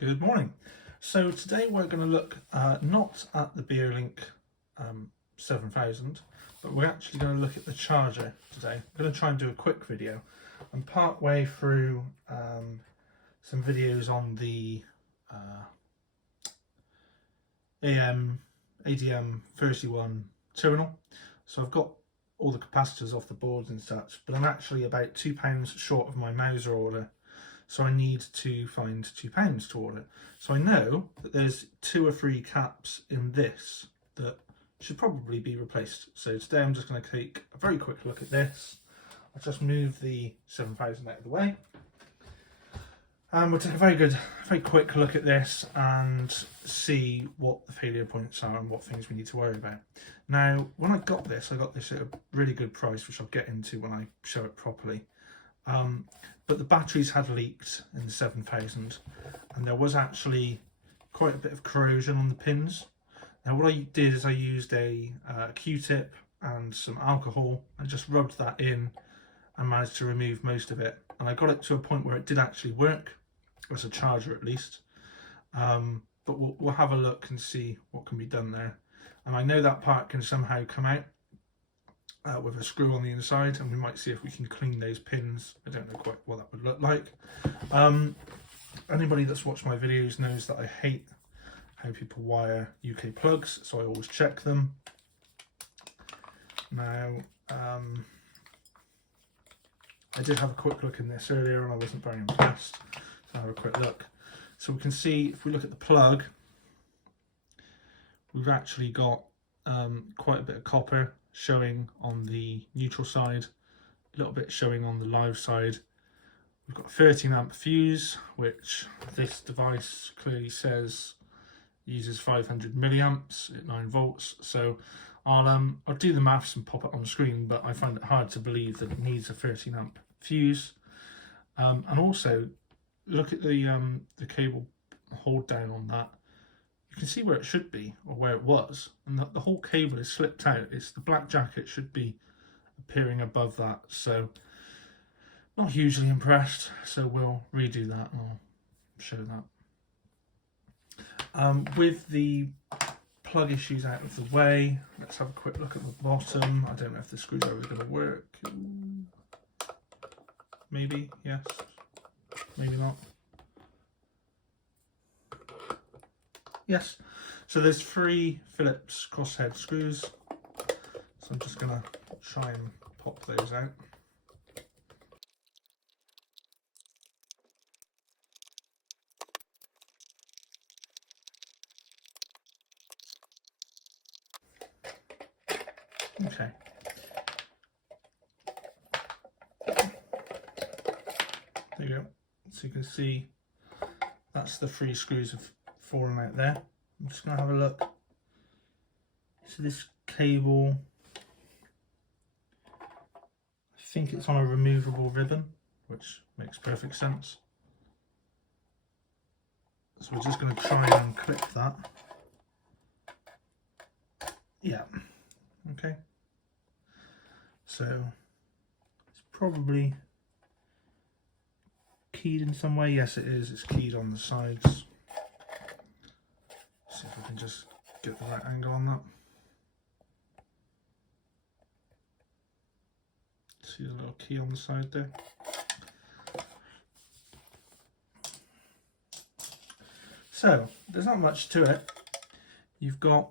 Good morning. So today we're going to look not at the BeoLink 7000, but we're actually going to look at the charger today. I'm going to try and do a quick video. I'm part way through some videos on the ADM 31 terminal. So I've got all the capacitors off the boards and such, but I'm actually about £2 short of my Mauser order. So I need to find £2 to order. So I know that there's 2 or 3 caps in this that should probably be replaced. So today I'm just going to take a very quick look at this. I'll just move the 7000 out of the way. And we'll take a very quick look at this and see what the failure points are and what things we need to worry about. Now, when I got this at a really good price, which I'll get into when I show it properly. But the batteries had leaked in the 7000 and there was actually quite a bit of corrosion on the pins. Now what I did is I used a Q-tip and some alcohol and just rubbed that in and managed to remove most of it. And I got it to a point where it did actually work, as a charger at least. But we'll have a look and see what can be done there. And I know that part can somehow come out with a screw on the inside, and we might see if we can clean those pins. I don't know quite what that would look like. Anybody that's watched my videos knows that I hate how people wire UK plugs, so I always check them. Now, I did have a quick look in this earlier and I wasn't very impressed, so I'll have a quick look. So we can see, if we look at the plug, we've actually got quite a bit of copper showing on the neutral side, a little bit showing on the live side. We've got a 13 amp fuse, which this device clearly says uses 500 milliamps at 9 volts. So I'll do the maths and pop it on the screen, but I find it hard to believe that it needs a 13 amp fuse. And also look at the cable hold down on that. You can see where it should be, or where it was, and the whole cable is slipped out. It's the black jacket should be appearing above that, so not hugely impressed. So we'll redo that and I'll show that. With the plug issues out of the way, let's have a quick look at the bottom. I don't know if the screwdriver is going to work. Maybe, yes, maybe not. Yes, so there's 3 Phillips crosshead screws, so I'm just going to try and pop those out. Okay. There you go. So you can see that's the 3 screws have fallen out there. I'm just going to have a look. So this cable, I think it's on a removable ribbon, which makes perfect sense. So we're just going to try and clip that. Yeah, okay. So it's probably keyed in some way. Yes, it is. It's keyed on the sides. See if I can just get the right angle on that. See the little key on the side there. So there's not much to it. You've got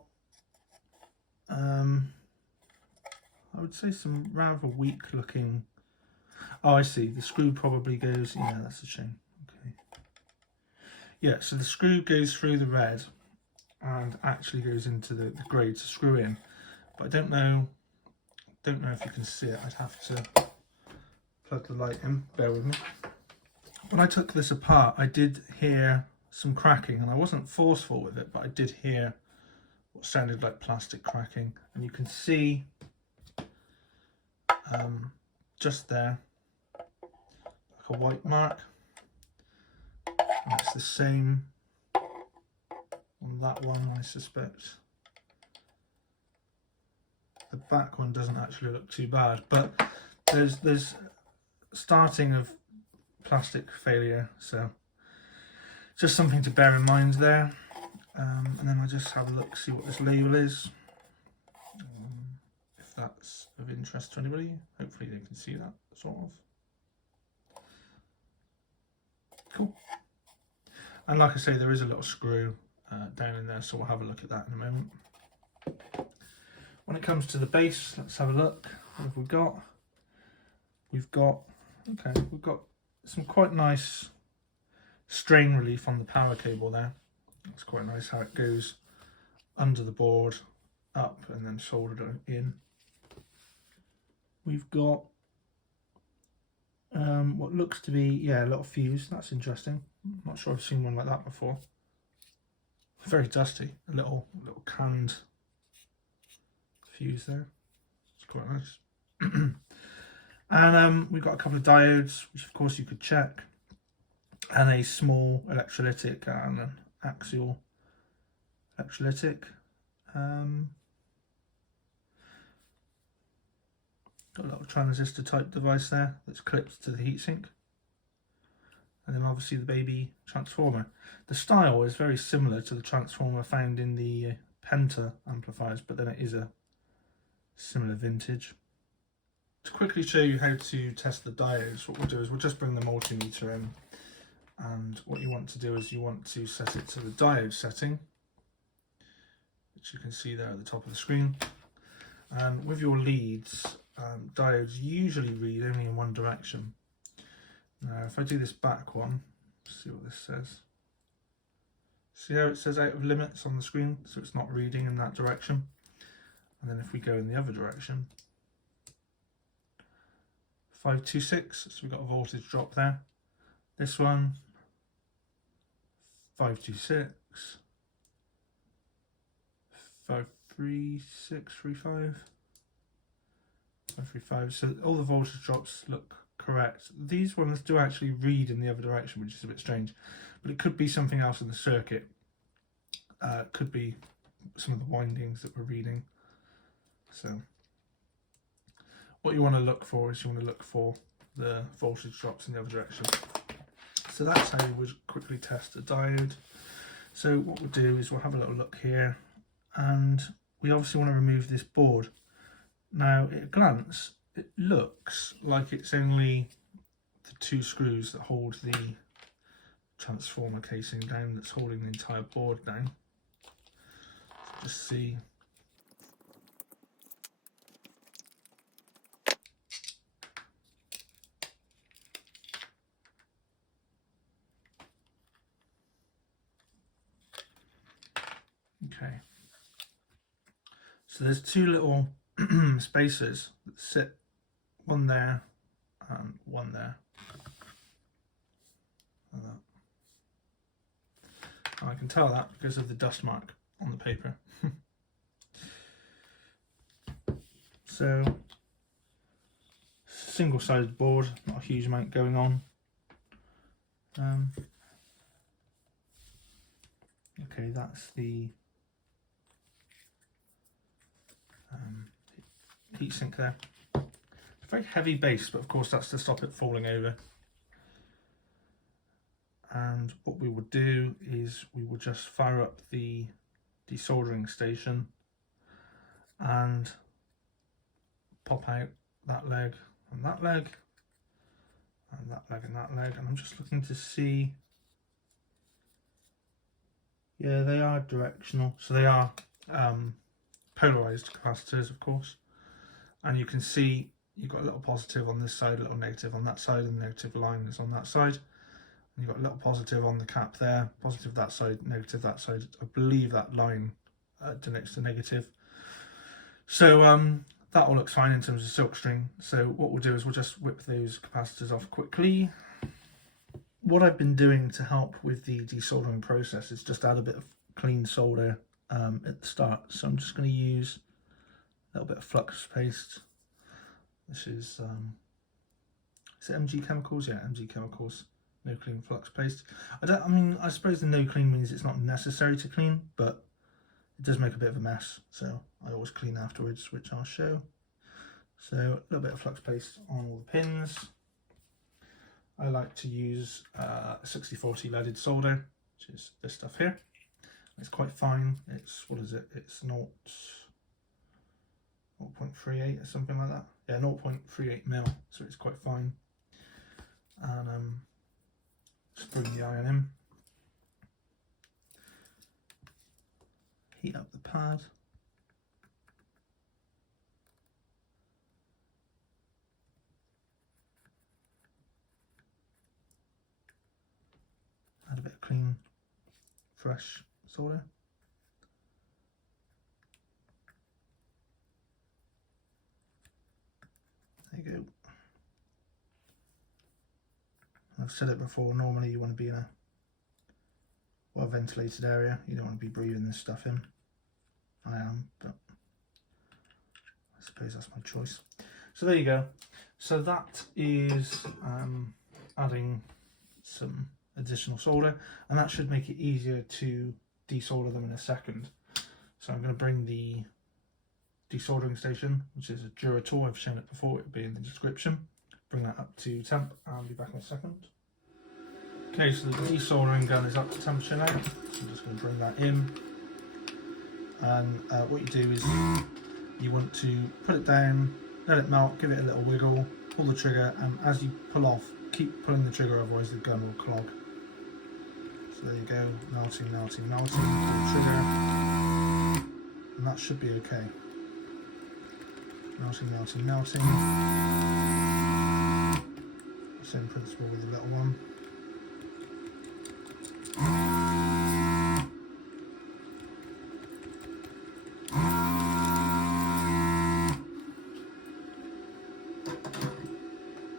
I would say some rather weak looking. Oh, I see, the screw probably goes, yeah, that's a shame. Okay, yeah, so the screw goes through the red and actually goes into the grey to screw in, but I don't know if you can see it. I'd have to plug the light in, bear with me. When I took this apart, I did hear some cracking, and I wasn't forceful with it, but I did hear what sounded like plastic cracking, and you can see just there like a white mark, and it's the same on that one, I suspect. The back one doesn't actually look too bad, but there's starting of plastic failure, so Just something to bear in mind there. And then I'll just have a look, see what this label is. If that's of interest to anybody. Hopefully they can see that, sort of. Cool. And like I say, there is a little screw down in there, so we'll have a look at that in a moment. When it comes to the base, let's have a look. What have we got? We've got some quite nice strain relief on the power cable there. It's quite nice how it goes under the board, up, and then soldered in. We've got what looks to be, a little fuse. That's interesting. I'm not sure I've seen one like that before. Very dusty. A little canned fuse there. It's quite nice. And we've got a couple of diodes, which of course you could check, and a small electrolytic and an axial electrolytic. Got a little transistor type device there that's clipped to the heatsink. And then obviously the baby transformer. The style is very similar to the transformer found in the Penta amplifiers, but then it is a similar vintage. To quickly show you how to test the diodes, what we'll do is we'll just bring the multimeter in, and what you want to do is you want to set it to the diode setting, which you can see there at the top of the screen. And with your leads, diodes usually read only in one direction. Now if I do this back one, see what this says. See how it says out of limits on the screen, so it's not reading in that direction. And then if we go in the other direction, 526, so we've got a voltage drop there. This one, 526, 53635, 535. So all the voltage drops look correct. These ones do actually read in the other direction, which is a bit strange, but it could be something else in the circuit. It could be some of the windings that we're reading. So what you want to look for is you want to look for the voltage drops in the other direction. So that's how you would quickly test a diode. So what we'll do is we'll have a little look here, and we obviously want to remove this board. Now at a glance it looks like it's only the two screws that hold the transformer casing down that's holding the entire board down. So just see. Okay, so there's two little spacers that sit, one there and one there. Like that. And I can tell that because of the dust mark on the paper. So, single-sided board, not a huge amount going on. Okay, that's the heatsink there. Very heavy base, but of course that's to stop it falling over. And what we would do is we will just fire up the desoldering station and pop out that leg and that leg and that leg and that leg. And I'm just looking to see, yeah, they are directional, so they are polarized capacitors, of course. And you can see you've got a little positive on this side, a little negative on that side, and the negative line is on that side. And you've got a little positive on the cap there, positive that side, negative that side. I believe that line denotes the negative. So that all looks fine in terms of silk string. So what we'll do is we'll just whip those capacitors off quickly. What I've been doing to help with the desoldering process is just add a bit of clean solder at the start. So I'm just going to use a little bit of flux paste. This is it MG Chemicals? Yeah, MG Chemicals no clean flux paste. I suppose the no clean means it's not necessary to clean, but it does make a bit of a mess, so I always clean afterwards, which I'll show. So a little bit of flux paste on all the pins. I like to use 6040 leaded solder. which is this stuff here. It's quite fine. It's, what is it? It's 0.38 or something like that. Yeah, 0.38 mil, so it's quite fine. And just bring the iron in. Heat up the pad. Add a bit of clean, fresh solder. There you go. I've said it before, normally you want to be in a well ventilated area. You don't want to be breathing this stuff in. I am, but I suppose that's my choice. So there you go. So that is adding some additional solder, and that should make it easier to desolder them in a second. So I'm going to bring the desoldering station, which is a Durator. I've shown it before, it'll be in the description. Bring that up to temp and I'll be back in a second. Okay, so the desoldering gun is up to temperature now. So I'm just going to bring that in. And what you do is you want to put it down, let it melt, give it a little wiggle, pull the trigger, and as you pull off, keep pulling the trigger, otherwise the gun will clog. So there you go, melting, melting, melting, pull the trigger, and that should be okay. Melting, melting, melting. Same principle with the little one.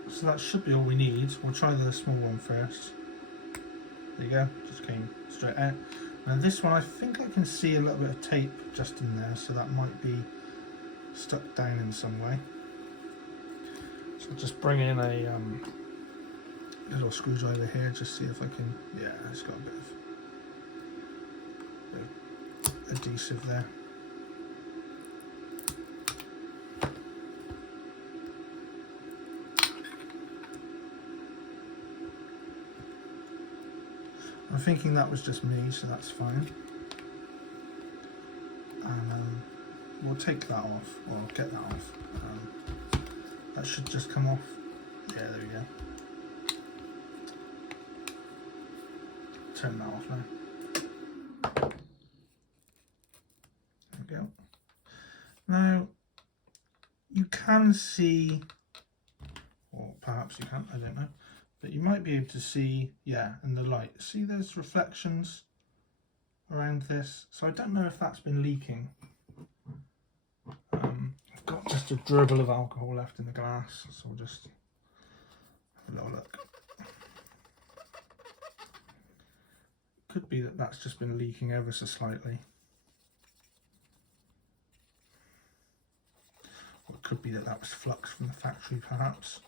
So that should be all we need. We'll try the small one first. There you go, just came straight out. Now this one, I think I can see a little bit of tape just in there, so that might be stuck down in some way. So I'll just bring in a little screwdriver here, just see if I can, yeah, it's got a bit of adhesive there. I'm thinking that was just me, so that's fine. And we'll take that off, or get that off. That should just come off. Yeah, there we go. Turn that off now. There we go. Now, you can see, or perhaps you can't, I don't know. But you might be able to see, yeah, in the light. See there's reflections around this. So I don't know if that's been leaking. I've got just a dribble of alcohol left in the glass, so we'll just have a little look. Could be that that's just been leaking ever so slightly. Or it could be that that was flux from the factory, perhaps.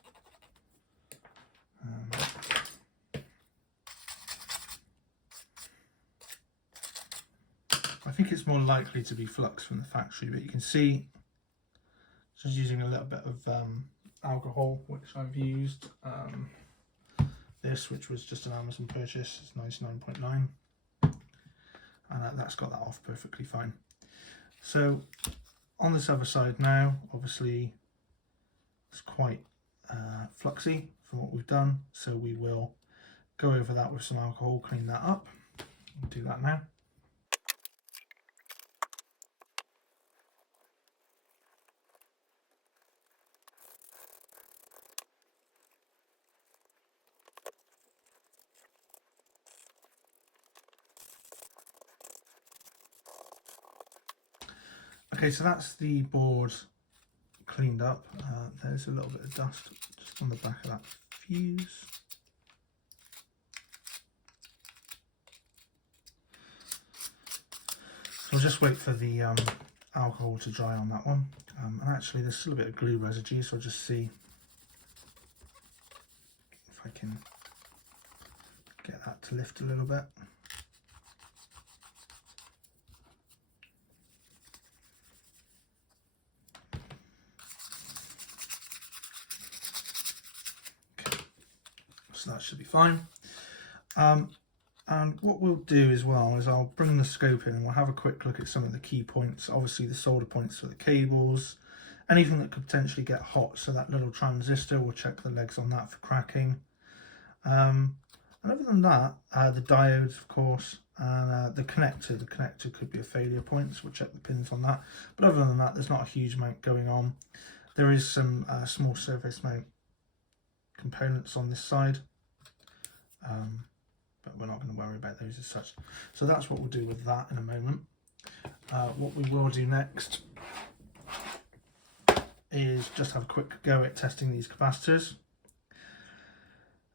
I think it's more likely to be flux from the factory, but you can see just using a little bit of alcohol, which I've used. This, which was just an Amazon purchase, it's 99.9, and that's got that off perfectly fine. So on this other side now, obviously it's quite fluxy from what we've done, so we will go over that with some alcohol, clean that up. We'll do that now. Okay, so that's the board cleaned up. There's a little bit of dust just on the back of that fuse. So I'll just wait for the alcohol to dry on that one. And actually there's still a bit of glue residue, so I'll just see if I can get that to lift a little bit. So that should be fine. And what we'll do as well is I'll bring the scope in and we'll have a quick look at some of the key points. Obviously the solder points for the cables, anything that could potentially get hot. So that little transistor, we'll check the legs on that for cracking. And other than that, the diodes, of course, and the connector could be a failure point, so we'll check the pins on that. But other than that, there's not a huge amount going on. There is some small surface mount components on this side. But we're not going to worry about those as such. So that's what we'll do with that in a moment. What we will do next is just have a quick go at testing these capacitors.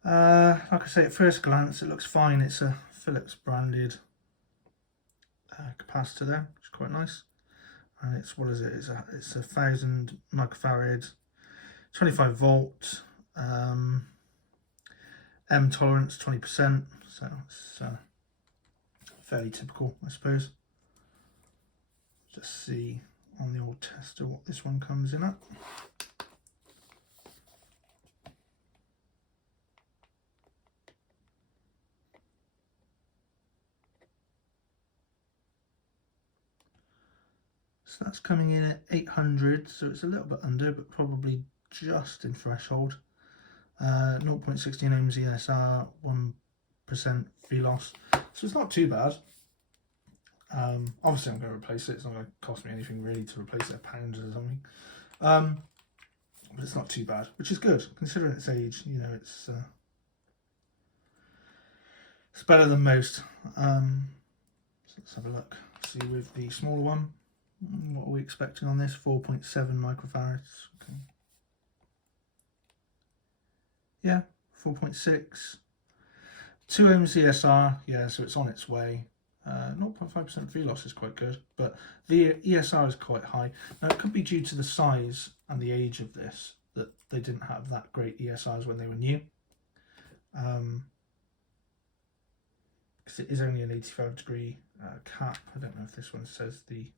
Like I say, at first glance it looks fine. It's a Philips branded capacitor there, which is quite nice. And it's, what is it? It's a 1000 microfarad, 25 volt, M tolerance 20%. So it's fairly typical, I suppose. Just see on the old tester what this one comes in at. So that's coming in at 800, so it's a little bit under, but probably just in threshold. 0.16 ohms ESR, 1% VLOS, so it's not too bad. Obviously I'm going to replace it. It's not going to cost me anything really to replace it, £1 or something. But it's not too bad, which is good considering its age. You know, it's better than most. So let's have a look. See with the smaller one, what are we expecting on this? 4.7 microfarads. Okay. Yeah, 4.6. 2 ohms ESR. Yeah, so it's on its way. 0.5% VLOS is quite good, but the ESR is quite high. Now it could be due to the size and the age of this, that they didn't have that great ESRs when they were new. Because it is only an 85-degree cap. I don't know if this one says the...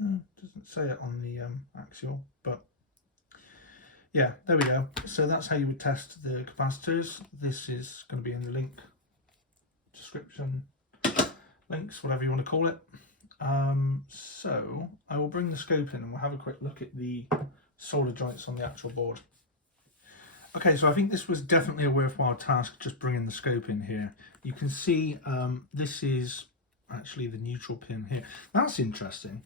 doesn't say it on the axial, but yeah, there we go. So that's how you would test the capacitors. This is going to be in the link description, links, whatever you want to call it. So I will bring the scope in and we'll have a quick look at the solder joints on the actual board. Okay, so I think this was definitely a worthwhile task, just bringing the scope in here. You can see this is actually the neutral pin here. That's interesting.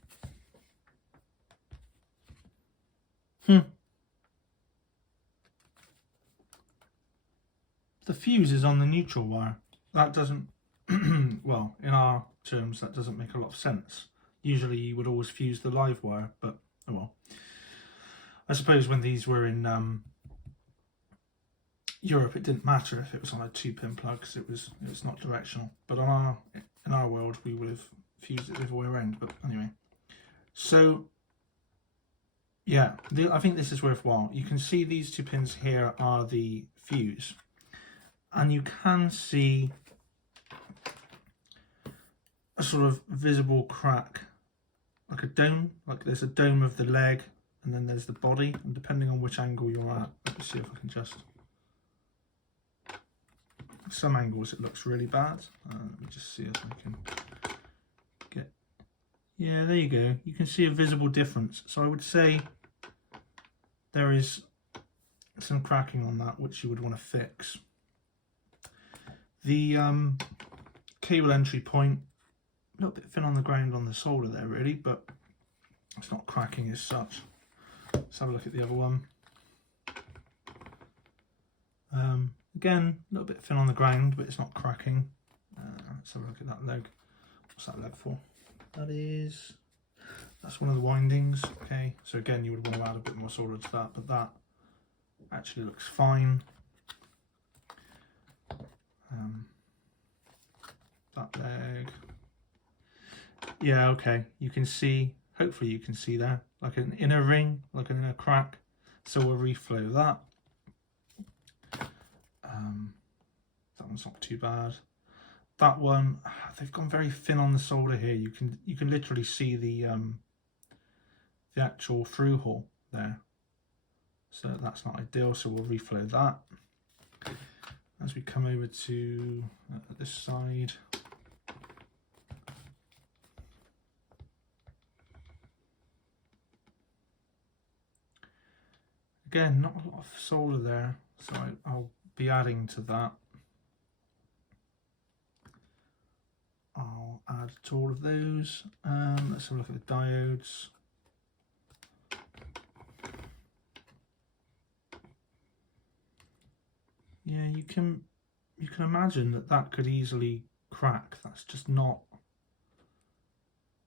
The fuse is on the neutral wire. That doesn't, well, in our terms, that doesn't make a lot of sense. Usually you would always fuse the live wire, but oh well. I suppose when these were in Europe, it didn't matter if it was on a 2-pin plug, because it was not directional. But on in our world, we would have fused it the other way around. But anyway, so yeah, I think this is worthwhile. You can see these 2 pins here are the fuse, and you can see a sort of visible crack, like a dome, like there's a dome of the leg, and then there's the body, and depending on which angle you're at, let me see if I can just... Some angles it looks really bad. Let me just see if I can get... Yeah, there you go. You can see a visible difference. So I would say there is some cracking on that, which you would want to fix. The cable entry point, a little bit thin on the ground on the solder there really, but it's not cracking as such. Let's have a look at the other one. Again, a little bit thin on the ground, but it's not cracking. Let's have a look at that leg. What's that leg for? That's one of the windings. Okay, so again, you would want to add a bit more solder to that, but that actually looks fine. That leg. Yeah, okay, you can see, hopefully you can see there, like an inner ring, like an inner crack. So we'll reflow that. That one's not too bad. That one, they've gone very thin on the solder here. You can literally see the actual through hole there. So that's not ideal. So we'll reflow that. as we come over to this side. Again, not a lot of solder there, so I'll be adding to that. I'll add to all of those. Let's have a look at the diodes. Yeah, you can imagine that could easily crack. That's just not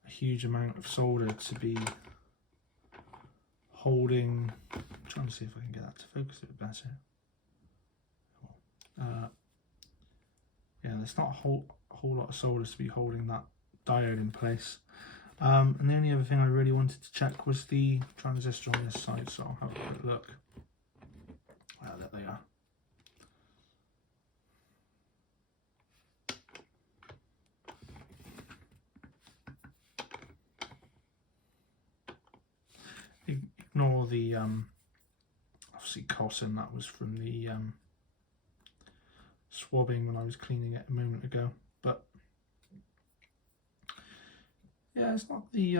a huge amount of solder to be holding. I'm trying to see if I can get that to focus a bit better. Yeah, there's not a whole lot of solder to be holding that diode in place. And the only other thing I really wanted to check was the transistor on this side, so I'll have a quick look. Well, there they are. Ignore the obviously cotton, that was from the swabbing when I was cleaning it a moment ago. But yeah, it's not the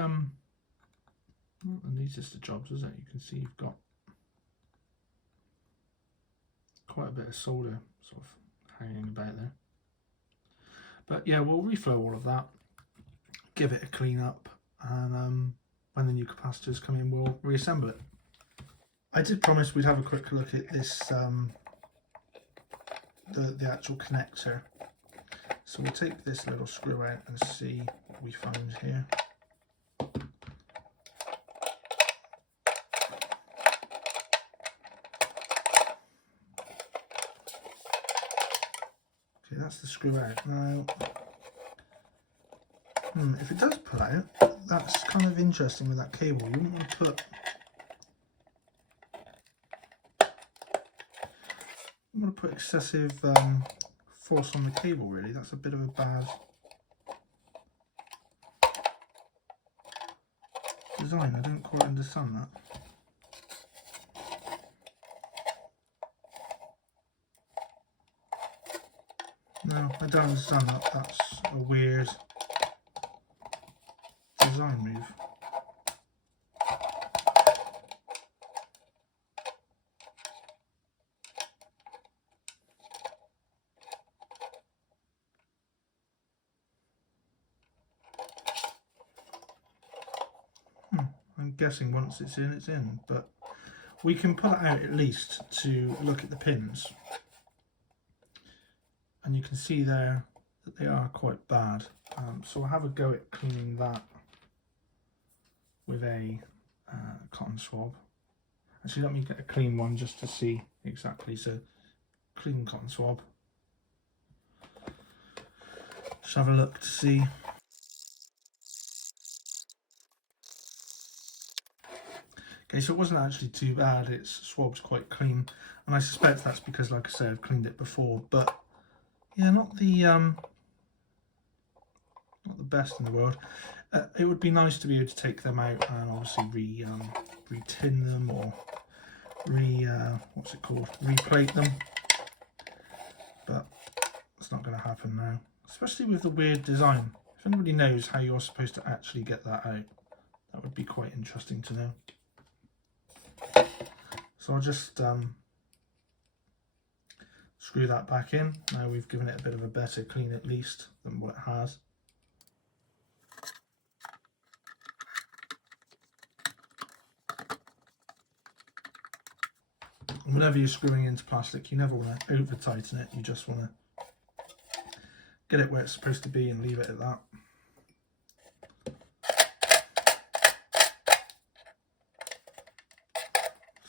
neatest of jobs, is it? You can see you've got quite a bit of solder sort of hanging about there. But yeah, we'll reflow all of that, give it a clean up, and when the new capacitors come in, we'll reassemble it. I did promise we'd have a quick look at this, the actual connector. So we'll take this little screw out and see what we find here. Okay, that's the screw out. Now, if it does pull out, that's kind of interesting with that cable. You wouldn't want to put excessive force on the cable, really. That's a bit of a bad design. I don't quite understand that. No, I don't understand that. That's a weird design move. I'm guessing once it's in, but we can pull it out at least to look at the pins, and you can see there that they are quite bad. So I'll have a go at cleaning that with a cotton swab. Actually, let me get a clean one just to see exactly. So clean cotton swab. Just have a look to see. Okay, so it wasn't actually too bad. It's swabbed quite clean, and I suspect that's because, like I say, I've cleaned it before. But yeah, not the best in the world. It would be nice to be able to take them out and obviously re-tin them, or replate them. But it's not going to happen now, especially with the weird design. If anybody knows how you're supposed to actually get that out, that would be quite interesting to know. So I'll just screw that back in. Now we've given it a bit of a better clean at least than what it has. Whenever you're screwing into plastic, you never want to over tighten it. You just want to get it where it's supposed to be and leave it at that.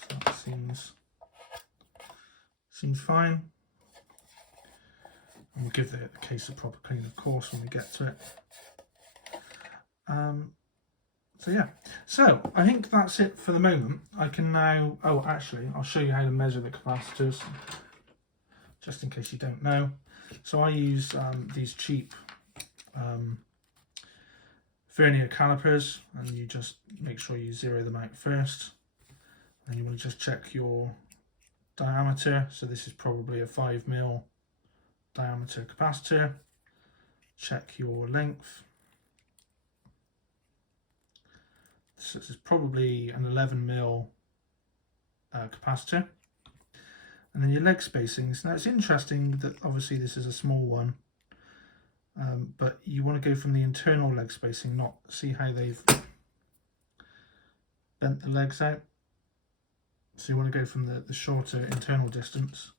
So that seems fine. And we'll give the case a proper clean, of course, when we get to it. So yeah, so I think that's it for the moment. I can now, oh actually, I'll show you how to measure the capacitors, just in case you don't know. So I use these cheap vernier calipers, and you just make sure you zero them out first. And you want to just check your diameter. So this is probably a 5mm diameter capacitor, check your length. So this is probably an 11mm capacitor. And then your leg spacings. Now it's interesting that obviously this is a small one, but you want to go from the internal leg spacing, not see how they've bent the legs out. So you want to go from the shorter internal distance.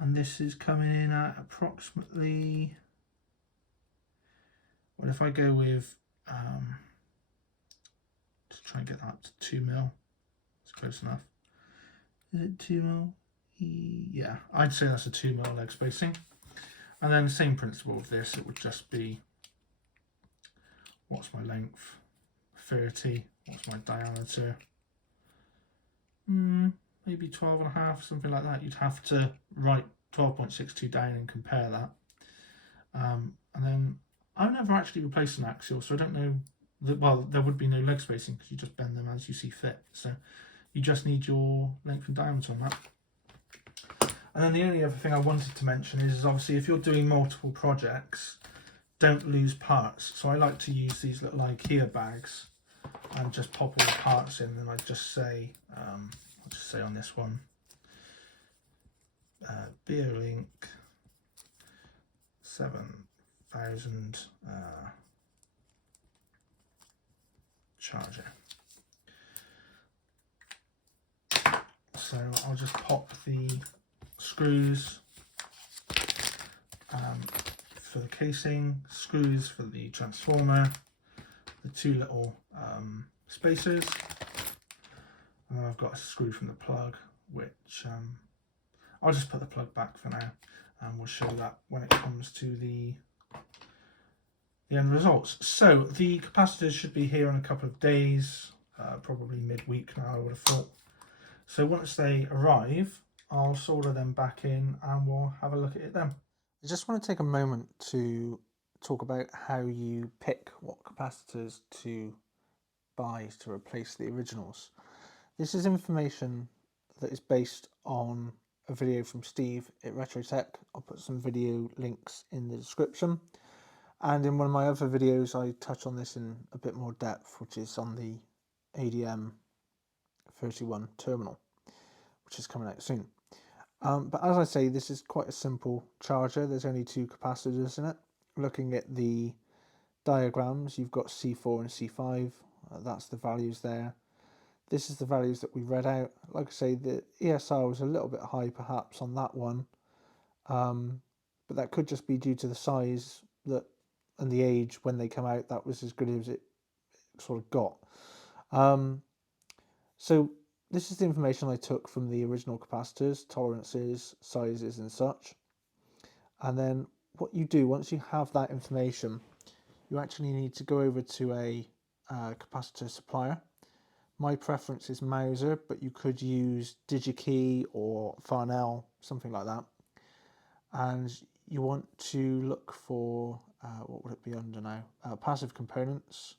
And this is coming in at approximately, well, if I go with, to try and get that to 2mm, it's close enough. Is it 2mm? Yeah, I'd say that's a 2mm leg spacing. And then the same principle with this, it would just be, what's my length? 30, what's my diameter? Maybe 12.5, something like that. You'd have to write 12.62 down and compare that. And then I've never actually replaced an axial, so I don't know, well, there would be no leg spacing because you just bend them as you see fit. So you just need your length and diameter on that. And then the only other thing I wanted to mention is obviously if you're doing multiple projects, don't lose parts. So I like to use these little IKEA bags and just pop all the parts in, and I just say, I'll just say on this one, BeoLink 7000 charger. So I'll just pop the screws for the casing, screws for the transformer, the two little spacers, and then I've got a screw from the plug, which I'll just put the plug back for now, and we'll show that when it comes to the end results. So the capacitors should be here in a couple of days, probably midweek now, I would have thought. So once they arrive, I'll solder them back in and we'll have a look at it then. I just want to take a moment to talk about how you pick what capacitors to buy to replace the originals. This is information that is based on a video from Steve at RetroTech. I'll put some video links in the description. And in one of my other videos, I touch on this in a bit more depth, which is on the ADM 31 terminal, which is coming out soon. But as I say, this is quite a simple charger. There's only two capacitors in it. Looking at the diagrams, you've got C4 and C5. That's the values there. This is the values that we read out. Like I say, the ESR was a little bit high perhaps on that one, but that could just be due to the size that and the age when they come out. That was as good as it sort of got. So this is the information I took from the original capacitors, tolerances, sizes and such. And then what you do, once you have that information, you actually need to go over to a capacitor supplier. My preference is Mauser, but you could use DigiKey or Farnell, something like that. And you want to look for, what would it be under now? Passive components,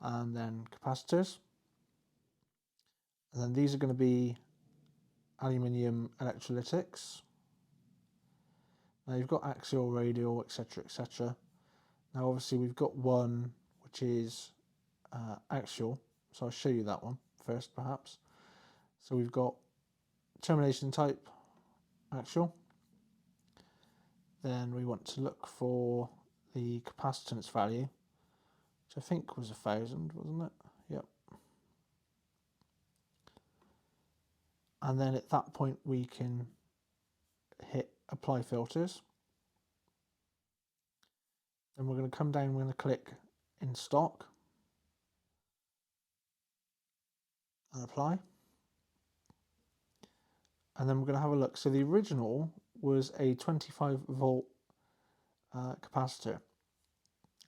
and then capacitors. And then these are going to be aluminium electrolytics. Now you've got axial, radial, etc, etc. Now obviously we've got one which is axial, so I'll show you that one first perhaps. So we've got termination type axial. Then we want to look for the capacitance value, which I think was 1000, wasn't it? Yep. And then at that point we can hit apply filters. Then we're going to come down, we're going to click in stock and apply. And then we're going to have a look. So the original was a 25 volt capacitor.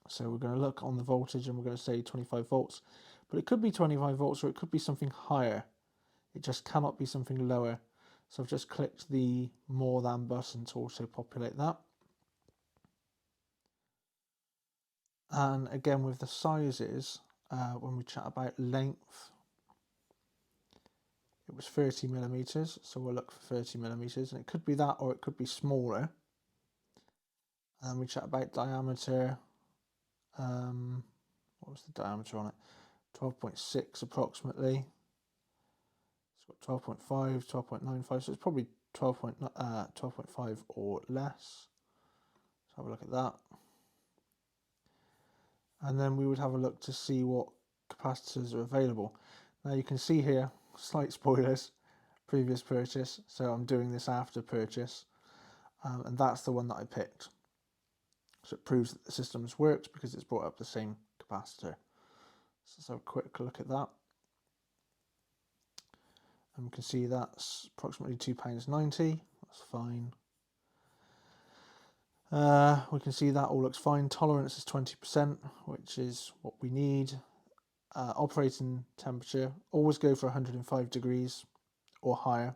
So we're going to look on the voltage and we're going to say 25 volts. But it could be 25 volts or it could be something higher. It just cannot be something lower. So I've just clicked the more than button to auto populate that. And again with the sizes, when we chat about length, it was 30 millimeters, so we'll look for 30 millimeters, and it could be that or it could be smaller. And we chat about diameter. What was the diameter on it? 12.6 approximately. It's got 12.5, 12.95, so it's probably 12.5 or less. Let's have a look at that. And then we would have a look to see what capacitors are available. Now you can see here, slight spoilers, previous purchase, so I'm doing this after purchase, and that's the one that I picked. So it proves that the system's worked because it's brought up the same capacitor. So let's have a quick look at that. And we can see that's approximately £2.90, that's fine. We can see that all looks fine. Tolerance is 20%, which is what we need. Operating temperature, always go for 105 degrees or higher.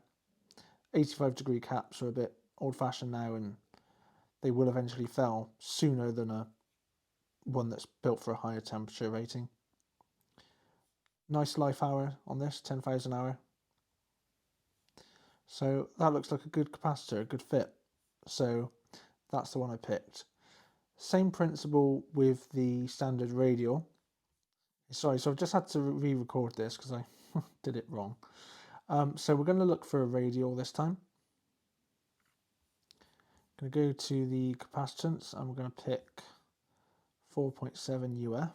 85-degree caps are a bit old-fashioned now, and they will eventually fail sooner than one that's built for a higher temperature rating. Nice life hour on this, 10,000 hour. So that looks like a good capacitor, a good fit. So that's the one I picked. Same principle with the standard radial. Sorry, so I've just had to re-record this because I did it wrong. So we're going to look for a radial this time. I'm going to go to the capacitance and we're going to pick 4.7 UF,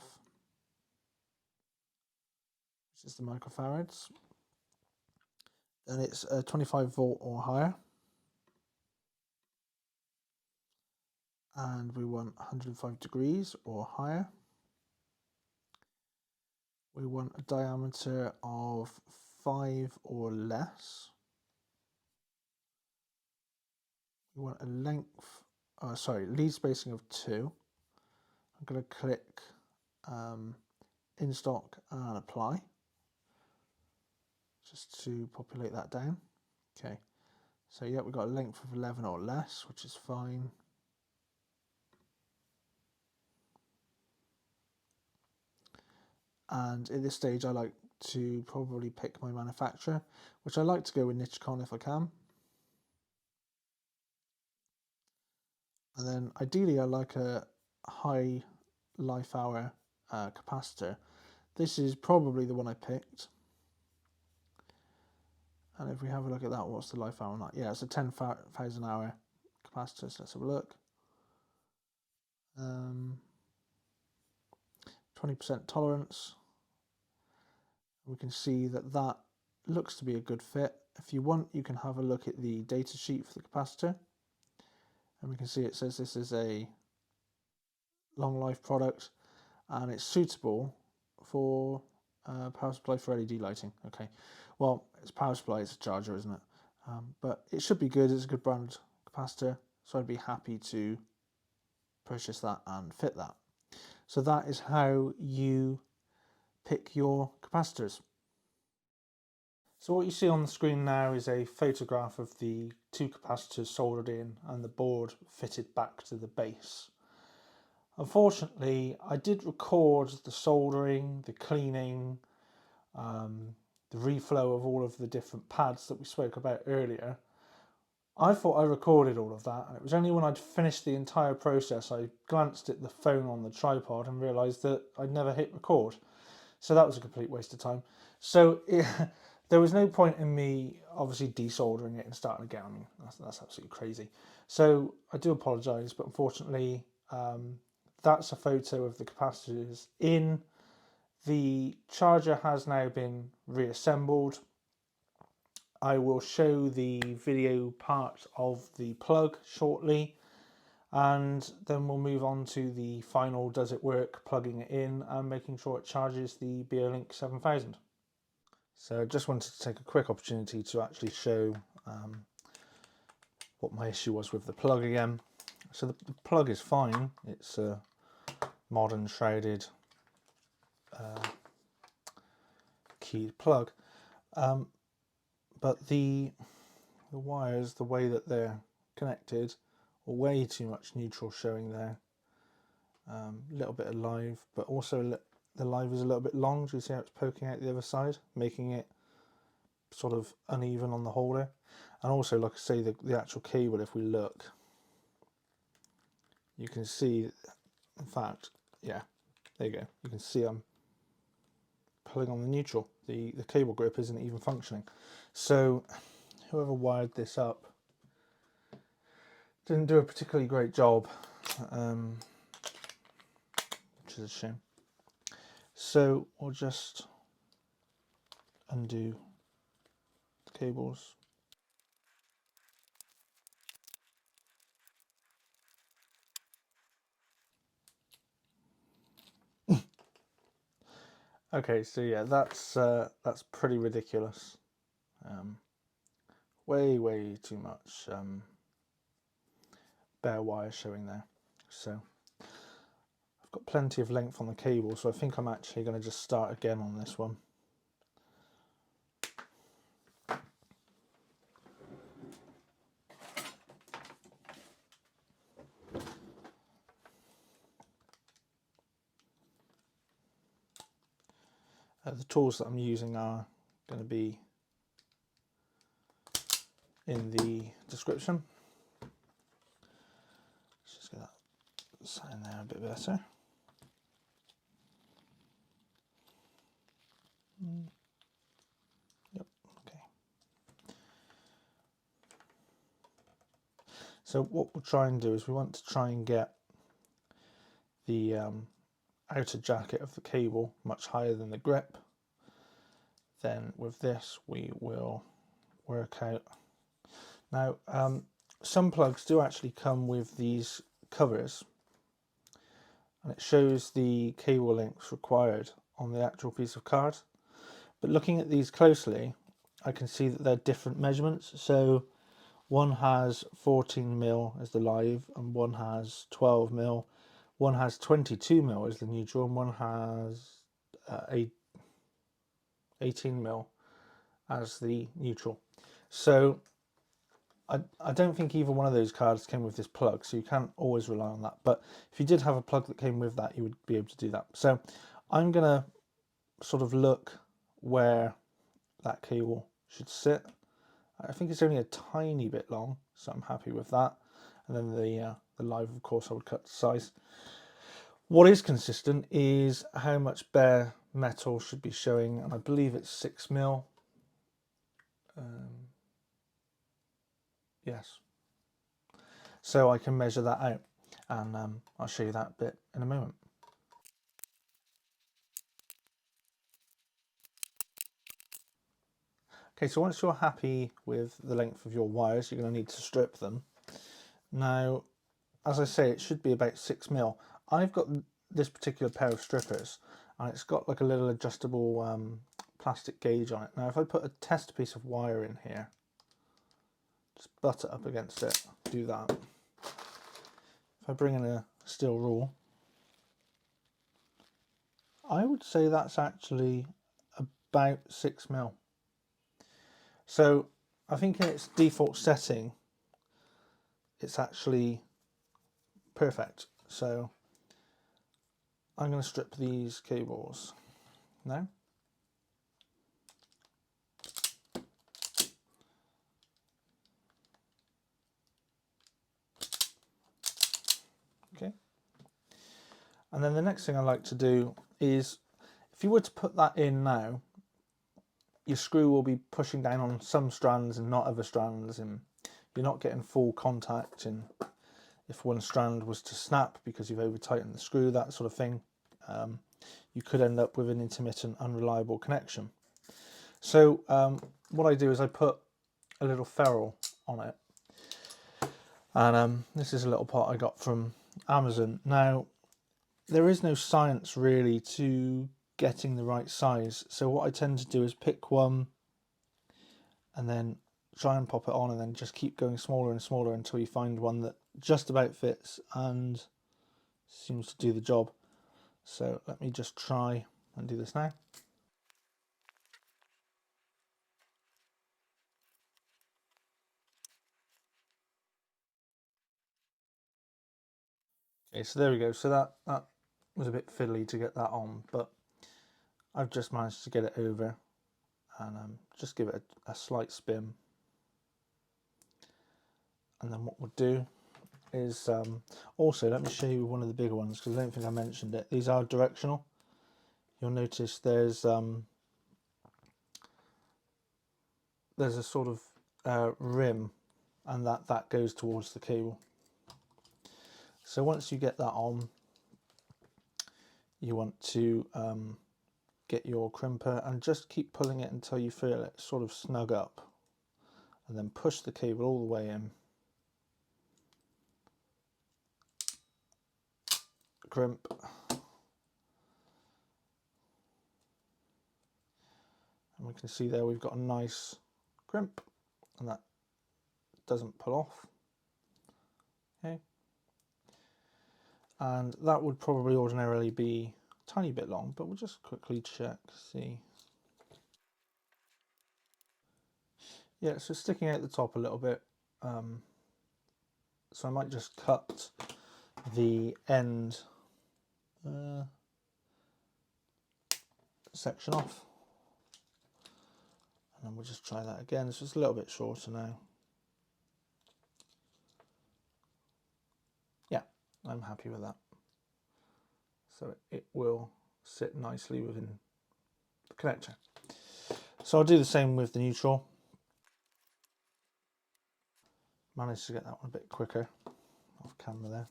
which is the microfarads. And it's 25 volt or higher. And we want 105 degrees or higher. We want a diameter of 5 or less. We want a length, lead spacing of 2. I'm going to click in stock and apply, just to populate that down. Okay, so yeah, we've got a length of 11 or less, which is fine. And at this stage I like to probably pick my manufacturer, which I like to go with Nichicon if I can. And then ideally I like a high life hour capacitor. This is probably the one I picked. And if we have a look at that, what's the life hour on that? Yeah, it's a 10,000 hour capacitor, so let's have a look. 20% tolerance. We can see that that looks to be a good fit. If you want, you can have a look at the data sheet for the capacitor. And we can see it says this is a long life product and it's suitable for power supply for LED lighting. Okay, well, it's power supply, it's a charger, isn't it? But it should be good. It's a good brand capacitor, so I'd be happy to purchase that and fit that. So that is how you pick your capacitors. So what you see on the screen now is a photograph of the two capacitors soldered in and the board fitted back to the base. Unfortunately, I did record the soldering, the cleaning, the reflow of all of the different pads that we spoke about earlier. I thought I recorded all of that, and it was only when I'd finished the entire process I glanced at the phone on the tripod and realised that I'd never hit record. So that was a complete waste of time. So there was no point in me obviously desoldering it and starting again. I mean, that's absolutely crazy. So I do apologise, but unfortunately that's a photo of the capacitors in. The charger has now been reassembled. I will show the video part of the plug shortly, and then we'll move on to the final does it work, plugging it in and making sure it charges the BeoLink 7000. So I just wanted to take a quick opportunity to actually show what my issue was with the plug again. So the plug is fine, it's a modern shrouded keyed plug, but the wires, the way that they're connected, are way too much neutral showing there. A little bit of live, but also the live is a little bit long. Do you see how it's poking out the other side, making it sort of uneven on the holder? And also, like I say, the actual cable, if we look, you can see, in fact, yeah, there you go. You can see I'm pulling on the neutral. The cable grip isn't even functioning. So whoever wired this up didn't do a particularly great job, which is a shame. So we'll just undo the cables. Okay, so yeah, that's pretty ridiculous. Way too much bare wire showing there. So I've got plenty of length on the cable, so I think I'm actually going to just start again on this one. The tools that I'm using are going to be in the description. Let's just get that sign there a bit better. Yep, okay. So what we'll try and do is we want to try and get the outer jacket of the cable much higher than the grip. Then with this we will work out. Now some plugs do actually come with these covers, and it shows the cable lengths required on the actual piece of card, but looking at these closely I can see that they're different measurements. So one has 14mm as the live, and one has 12mm, one has 22mm as the neutral, and one has 18mm as the neutral. So I don't think either one of those cards came with this plug, so you can't always rely on that. But if you did have a plug that came with that, you would be able to do that. So I'm going to sort of look where that cable should sit. I think it's only a tiny bit long, so I'm happy with that. And then the live, of course, I would cut to size. What is consistent is how much bare metal should be showing, and I believe it's 6mm. Yes. So I can measure that out, and I'll show you that bit in a moment. Okay, so once you're happy with the length of your wires, you're going to need to strip them. Now, as I say, it should be about 6mm. I've got this particular pair of strippers, and it's got like a little adjustable plastic gauge on it. Now, if I put a test piece of wire in here, just butt it up against it, do that. If I bring in a steel rule, I would say that's actually about 6mm. So I think in its default setting, it's actually perfect. So I'm going to strip these cables now. Okay. And then the next thing I like to do is, if you were to put that in now, your screw will be pushing down on some strands and not other strands, and you're not getting full contact. And if one strand was to snap because you've over tightened the screw, that sort of thing, you could end up with an intermittent, unreliable connection. So what I do is I put a little ferrule on it, and this is a little pot I got from Amazon. Now, there is no science really to getting the right size, so what I tend to do is pick one and then try and pop it on, and then just keep going smaller and smaller until you find one that just about fits and seems to do the job. So let me just try and do this now. Okay, so there we go. So that was a bit fiddly to get that on, but I've just managed to get it over, and just give it a slight spin. And then what we'll do is also, let me show you one of the bigger ones because I don't think I mentioned it. These are directional. You'll notice there's a sort of rim, and that goes towards the cable. So once you get that on, you want to get your crimper and just keep pulling it until you feel it sort of snug up, and then push the cable all the way in. Crimp. And we can see there we've got a nice crimp, and that doesn't pull off. Okay. And that would probably ordinarily be a tiny bit long, but we'll just quickly check, see. Yeah, so sticking out the top a little bit. So I might just cut the end section off. And then we'll just try that again. So it's a little bit shorter now. Yeah, I'm happy with that. So it will sit nicely within the connector. So I'll do the same with the neutral. Managed to get that one a bit quicker off camera there.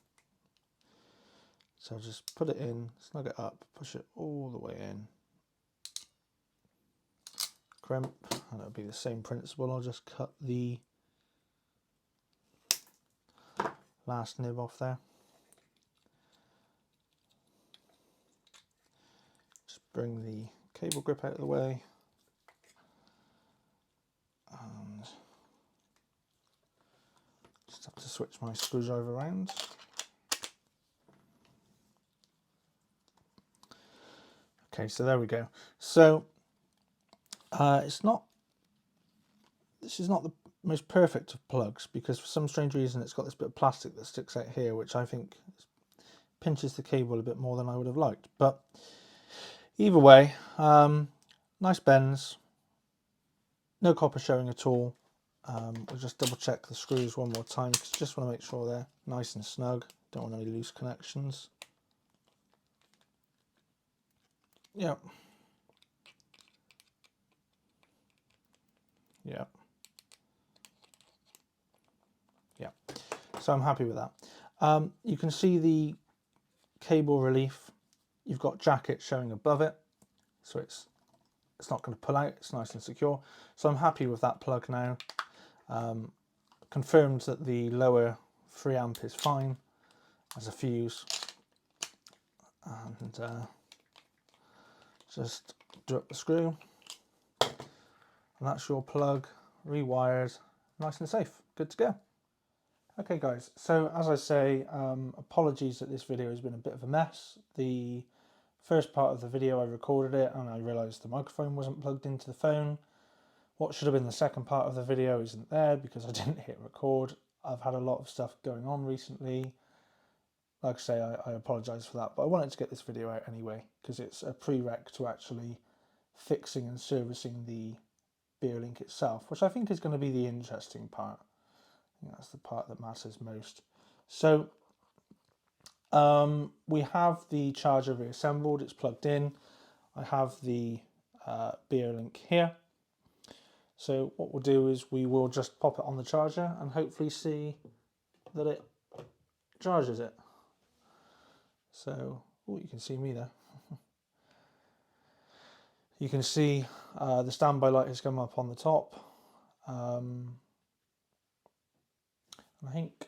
So I'll just put it in, snug it up, push it all the way in. Crimp, and it'll be the same principle. I'll just cut the last nib off there. Just bring the cable grip out of the way. And just have to switch my screwdriver around. Okay, so there we go. So this is not the most perfect of plugs, because for some strange reason it's got this bit of plastic that sticks out here, which I think pinches the cable a bit more than I would have liked. But either way, nice bends, no copper showing at all. We'll just double check the screws one more time because just want to make sure they're nice and snug. Don't want any loose connections. Yep. Yeah. Yeah. So I'm happy with that. You can see the cable relief. You've got jacket showing above it, so it's not going to pull out. It's nice and secure. So I'm happy with that plug now. Confirmed that the lower 3 amp is fine as a fuse, and just drop the screw, and that's your plug rewired, nice and safe, good to go. Okay guys, so as I say, apologies that this video has been a bit of a mess. The first part of the video I recorded it and I realised the microphone wasn't plugged into the phone. What should have been the second part of the video isn't there because I didn't hit record. I've had a lot of stuff going on recently. Like I say, I apologise for that, but I wanted to get this video out anyway because it's a prereq to actually fixing and servicing the BeoLink itself, which I think is going to be the interesting part. I think that's the part that matters most. So we have the charger reassembled, it's plugged in. I have the BeoLink here. So what we'll do is we will just pop it on the charger and hopefully see that it charges it. So, oh, you can see me there. You can see the standby light has come up on the top. I think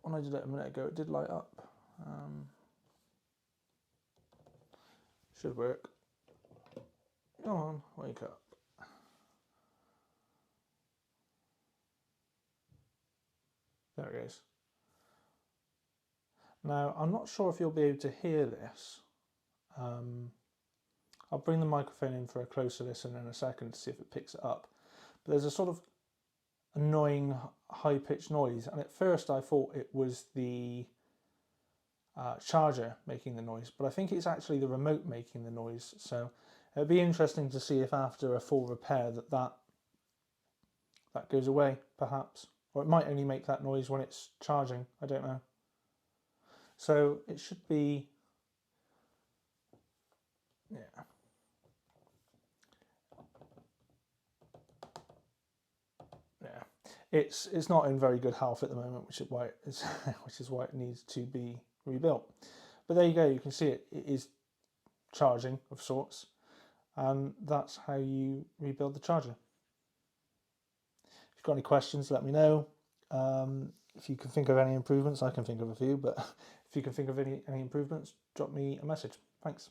when I did it a minute ago, it did light up. Should work. Come on, wake up. There it goes. Now, I'm not sure if you'll be able to hear this. I'll bring the microphone in for a closer listen in a second to see if it picks it up. But there's a sort of annoying high-pitched noise, and at first I thought it was the charger making the noise, but I think it's actually the remote making the noise. So it'd be interesting to see if after a full repair that goes away, perhaps. or it might only make that noise when it's charging, I don't know. So it should be, yeah. Yeah, it's not in very good health at the moment, which is why which is why it needs to be rebuilt. But there you go, you can see it is charging of sorts, and that's how you rebuild the charger. If you've got any questions, let me know. If you can think of any improvements, I can think of a few, but if you can think of any improvements, drop me a message. Thanks.